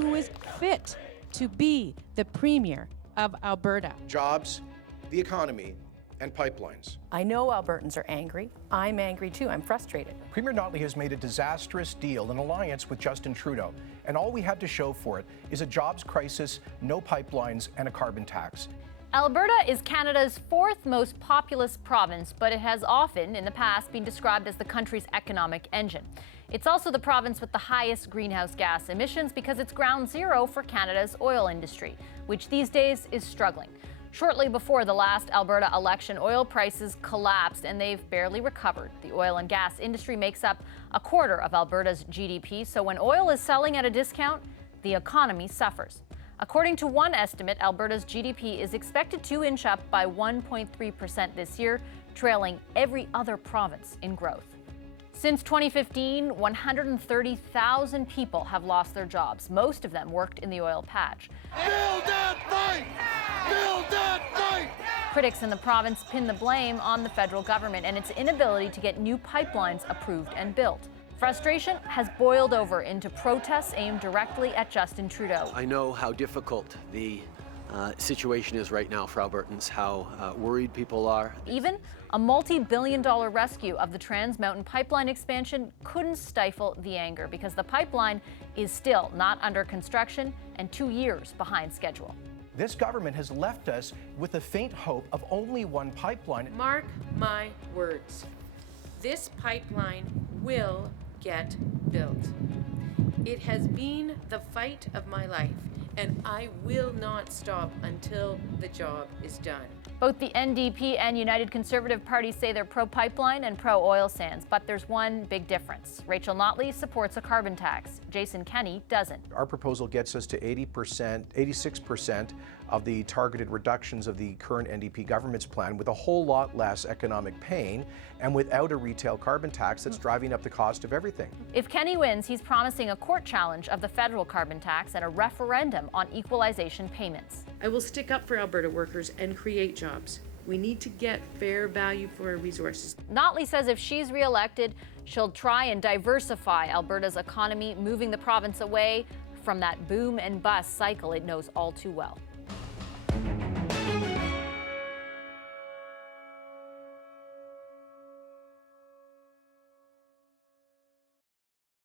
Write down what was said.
who is fit to be the Premier of Alberta. Jobs, the economy, and pipelines. I know Albertans are angry. I'm angry too. I'm frustrated. Premier Notley has made a disastrous deal, an alliance with Justin Trudeau, and all we have to show for it is a jobs crisis, no pipelines, and a carbon tax. Alberta is Canada's fourth most populous province, but it has often, in the past, been described as the country's economic engine. It's also the province with the highest greenhouse gas emissions because it's ground zero for Canada's oil industry, which these days is struggling. Shortly before the last Alberta election, oil prices collapsed and they've barely recovered. The oil and gas industry makes up a quarter of Alberta's GDP, so when oil is selling at a discount, the economy suffers. According to one estimate, Alberta's GDP is expected to inch up by 1.3% this year, trailing every other province in growth. Since 2015, 130,000 people have lost their jobs. Most of them worked in the oil patch. Build that fight! Build that fight! Critics in the province pin the blame on the federal government and its inability to get new pipelines approved and built. Frustration has boiled over into protests aimed directly at Justin Trudeau. I know how difficult the situation is right now for Albertans, how worried people are. Even a multi-billion-dollar rescue of the Trans Mountain pipeline expansion couldn't stifle the anger because the pipeline is still not under construction and 2 years behind schedule. This government has left us with the faint hope of only one pipeline. Mark my words. This pipeline will get built. It has been the fight of my life, and I will not stop until the job is done. Both the NDP and United Conservative parties say they're pro-pipeline and pro-oil sands, but there's one big difference. Rachel Notley supports a carbon tax. Jason Kenney doesn't. Our proposal gets us to 80%, 86% of the targeted reductions of the current NDP government's plan with a whole lot less economic pain and without a retail carbon tax that's driving up the cost of everything. If Kenney wins, he's promising a court challenge of the federal carbon tax and a referendum on equalization payments. I will stick up for Alberta workers and create jobs. We need to get fair value for our resources. Notley says if she's re-elected, she'll try and diversify Alberta's economy, moving the province away from that boom and bust cycle it knows all too well.